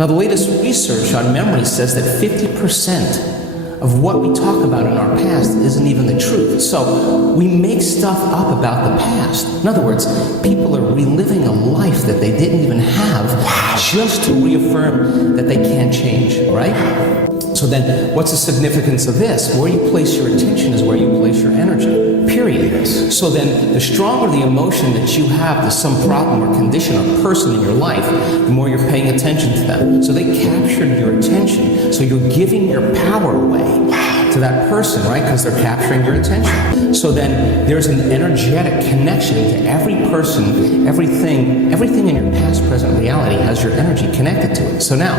Now, the latest research on memory says that 50% of what we talk about in our past isn't even the truth. So we make stuff up about the past. In other words, people are reliving a life that they didn't even have just to reaffirm that they can't change, right? So then, what's the significance of this? Where you place your attention is where you place your energy, period. So then, the stronger the emotion that you have to some problem or condition or person in your life, the more you're paying attention to them. So they captured your attention. So you're giving your power away to that person, right? Because they're capturing your attention. So then, there's an energetic connection to every person, everything in your past, present reality has your energy connected to it. So now,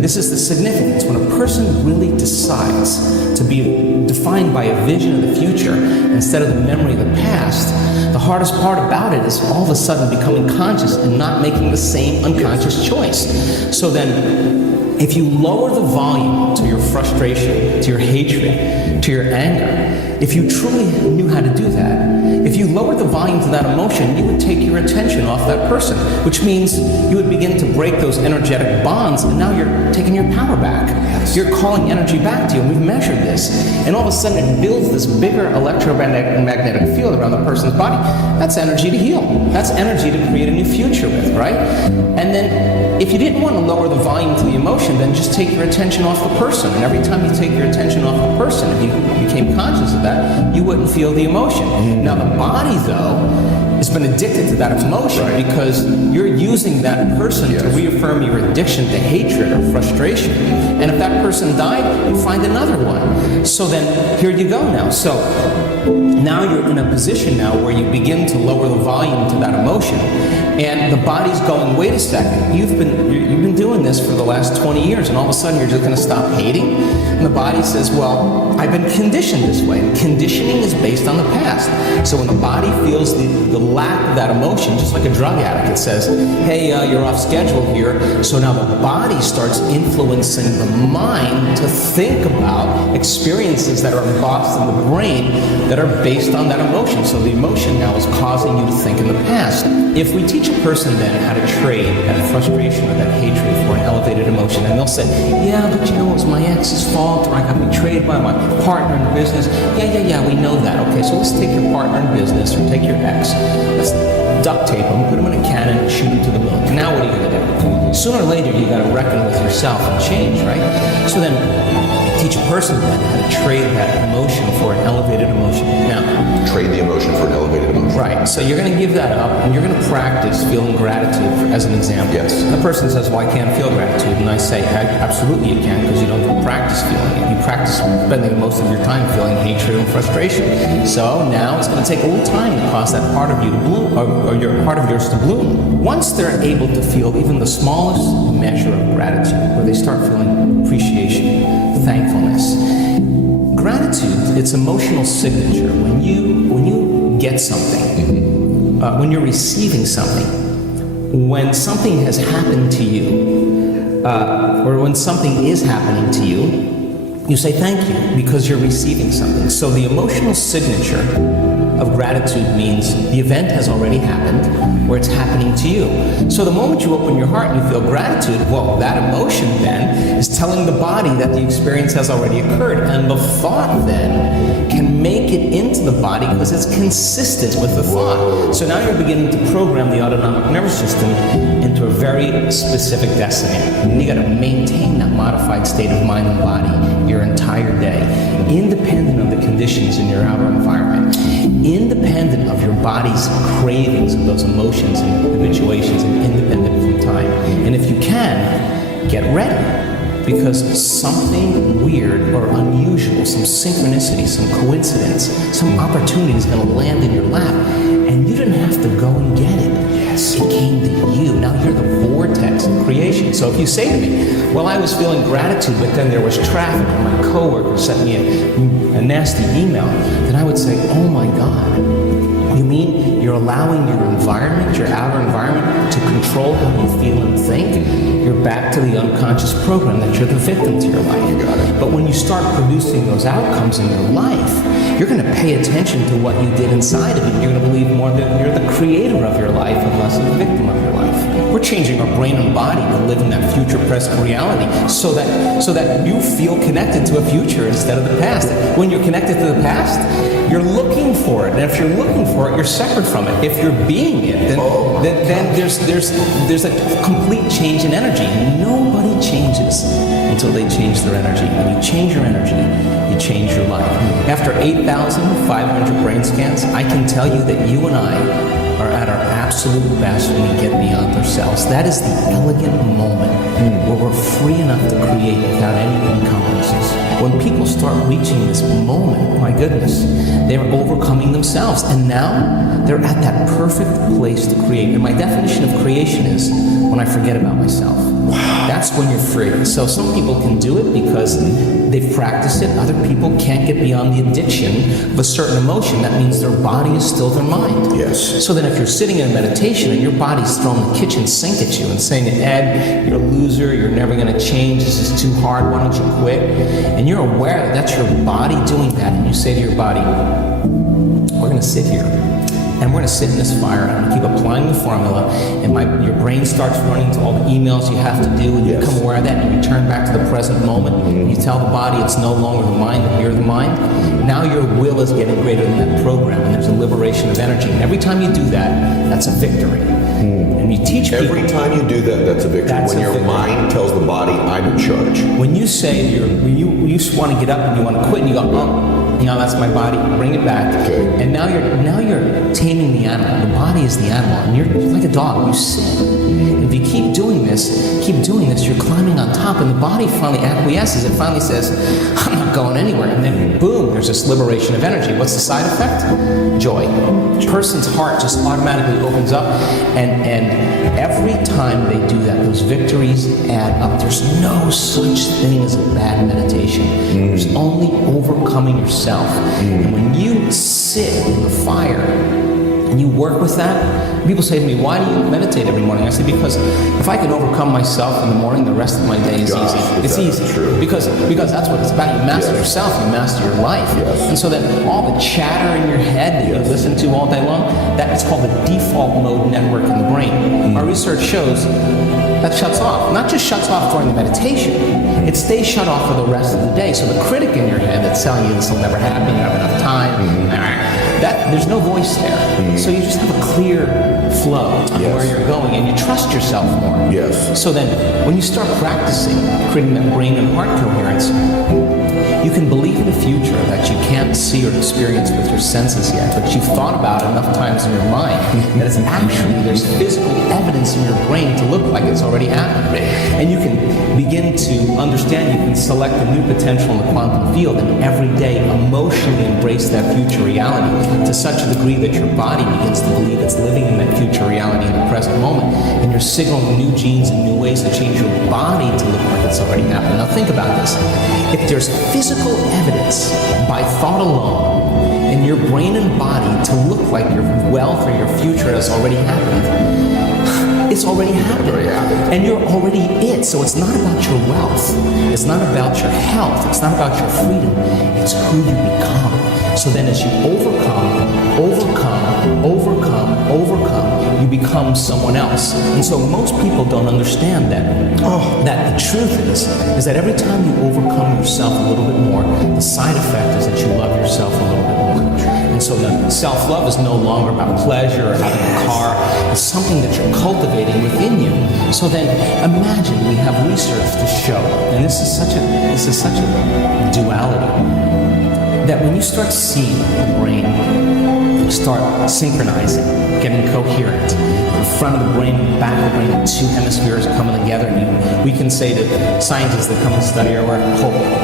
this is the significance. When a person really decides to be defined by a vision of the future instead of the memory of the past, the hardest part about it is all of a sudden becoming conscious and not making the same unconscious choice. So then, if you lower the volume to your frustration, to your hatred, to your anger, if you truly knew how to do that, if you lowered the volume to that emotion, you would take your attention off that person, which means you would begin to break those energetic bonds, and now you're taking your power back. Yes. You're calling energy back to you, and we've measured this. And all of a sudden it builds this bigger electromagnetic field around the person's body. That's energy to heal. That's energy to create a new future with, right? And then if you didn't want to lower the volume to the emotion, then just take your attention off the person. And every time you take your attention off the person, if you became conscious of that, you wouldn't feel the emotion. Now the body, though, has been addicted to that emotion because you're using that person to reaffirm your addiction to hatred or frustration. And if that person died, you find another one. So then, here you go now. So now you're in a position now where you begin to lower the volume to that emotion. And the body's going, wait a second, you've been doing this for the last 20 years, and all of a sudden you're just going to stop hating? And the body says, well, I've been conditioned this way. And conditioning is based on the past. So when the body feels the lack of that emotion, just like a drug addict, it says, hey, you're off schedule here. So now the body starts influencing the mind to think about experiences that are embossed in the brain that are based on that emotion. So the emotion now is causing you to think in the past. If we teach a person then how to trade that frustration or that hatred for an elevated emotion, and they'll say, yeah, but you know, it was my ex's fault, or I got betrayed by my partner in business. Yeah, we know that. Okay, so let's take your partner in business or take your ex. Let's duct tape him, put him in a cannon, and shoot him to the moon. And now what are you going to do? Sooner or later, you got to reckon with yourself and change, right? So then, teach a person then how to trade that emotion for an elevated emotion. Now, trade the emotion for an elevated emotion. Right. So you're going to give that up, and you're going to practice feeling gratitude, as an example. Yes. The person says, well, I can't feel gratitude. And I say, absolutely you can, because you don't practice feeling it. You practice spending most of your time feeling hatred and frustration. So now it's going to take a little time to cause that part of you to bloom, or your part of yours to bloom. Once they're able to feel even the smallest measure of gratitude, where they start feeling appreciation, thankfulness. Gratitude, it's emotional signature. When you get something, when you're receiving something, when something has happened to you, or when something is happening to you, you say thank you because you're receiving something. So the emotional signature of gratitude means the event has already happened, or it's happening to you. So the moment you open your heart and you feel gratitude, well, that emotion then is telling the body that the experience has already occurred. And the thought then can make it into the body because it's consistent with the thought. So now you're beginning to program the autonomic nervous system into a very specific destiny. And you got to maintain that modified state of mind and body your entire day, independent of the conditions in your outer environment, independent of your body's cravings of those emotions and habituations, and independent from time. And if you can, get ready, because something weird or unusual, some synchronicity, some coincidence, some opportunity is going to land in your lap, and you didn't have to go and get it. Yes, it came to you. Now you're the vortex of creation. So if you say to me, well, I was feeling gratitude, but then there was traffic and my coworker sent me a nasty email, then I would say, oh my God, you mean you're allowing your environment, your outer environment, to control how you feel and think? You're back to the unconscious program that you're the victim to your life. You got it. But when you start producing those outcomes in your life, you're going to pay attention to what you did inside of you. You're going to believe more that you're the creator of your life and less of the victim of your life. We're changing our brain and body to live in that future present reality so that you feel connected to a future instead of the past. When you're connected to the past, you're looking for it. And if you're looking for it, you're separate from it. If you're being it, then there's a complete change in energy. Nobody changes until they change their energy. When you change your energy, you change your life. After 8,500 brain scans, I can tell you that you and I are at our absolute best when we get beyond ourselves. That is the elegant moment where we're free enough to create without any encumbrances. When people start reaching this moment, my goodness, they're overcoming themselves. And now they're at that perfect place to create. And my definition of creation is when I forget about myself. That's when you're free. So some people can do it because they've practiced it. Other people can't get beyond the addiction of a certain emotion. That means their body is still their mind. Yes. So then if you're sitting in a meditation and your body's throwing the kitchen sink at you and saying, Ed, you're a loser, you're never going to change, this is too hard, why don't you quit? And you're aware that that's your body doing that, and you say to your body, we're going to sit here. And we're going to sit in this fire, and I'm going to keep applying the formula, and your brain starts running to all the emails you have to do, and you become aware of that, and you return back to the present moment, and you tell the body it's no longer the mind, that you're the mind. Now your will is getting greater than that program, and there's a liberation of energy. And every time you do that, that's a victory. And you teach people... Every time you do that, that's a victory. When your mind tells the body, I'm in charge. When you say, when you want to get up and you want to quit, and you go, that's my body, bring it back. Okay. And now you're taming the animal. The body is the animal, and you're like a dog, you sit. And if you keep doing this, you're climbing on top, and the body finally acquiesces. It finally says, I'm not going anywhere. And then boom, there's this liberation of energy. What's the side effect? Joy. A person's heart just automatically opens up, and every time they do that, those victories add up. There's no such thing as a bad meditation. There's only overcoming yourself. And when you sit in the fire and you work with that, people say to me, why do you meditate every morning? I say, because if I can overcome myself in the morning, the rest of my day is easy. It's easy. True. Because that's what it's about. You master yourself, you master your life. Yes. And so then all the chatter in your head that you listen to all day long, that is called the default mode network in the brain. Our research shows that shuts off. Not just shuts off during the meditation, it stays shut off for the rest of the day. So the critic in your head that's telling you this will never happen, you don't have enough time, there's no voice there. So you just have a clear flow on where you're going, and you trust yourself more. Yes. So then when you start practicing creating that brain and heart coherence, you can believe in a future that you can't see or experience with your senses yet, but you've thought about it enough times in your mind that it's actually, there's physical evidence in your brain to look like it's already happened. And you can begin to understand, you can select a new potential in the quantum field, and every day emotionally embrace that future reality to such a degree that your body begins to believe it's living in that future reality in the present moment, and you're signaling new genes and new ways to change your body to look like it's already happened. Now think about this. If there's physical evidence by thought alone in your brain and body to look like your wealth or your future has already happened, it's already happened. And you're already it. So it's not about your wealth. It's not about your health. It's not about your freedom. It's who you become. So then as you overcome, you become someone else. And so most people don't understand that. That the truth is that every time you overcome yourself a little bit more, the side effect is that you love yourself a little bit more. And so then self-love is no longer about pleasure or having a car. It's something that you're cultivating within you. So then imagine, we have research to show, and this is such a duality, that when you start seeing the brain start synchronizing, getting coherent, the front of the brain and the back of the brain, the two hemispheres coming together, and we can say to scientists that come and study our work,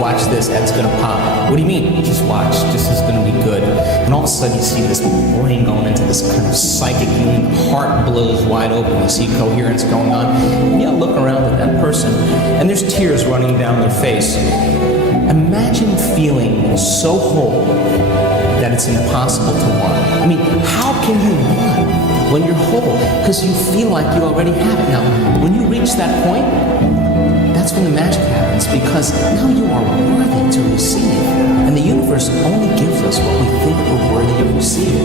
watch this, Ed's gonna pop. What do you mean? Just watch, this is gonna be good. And all of a sudden you see this brain going into this kind of psychic union, the heart blows wide open, you see coherence going on, and you look around at that person, and there's tears running down their face. Imagine feeling so whole that it's impossible to want. I mean, how can you want when you're whole? Because you feel like you already have it. Now, when you reach that point, that's when the magic happens, because now you are worthy to receive. And the universe only gives us what we think we're worthy of receiving.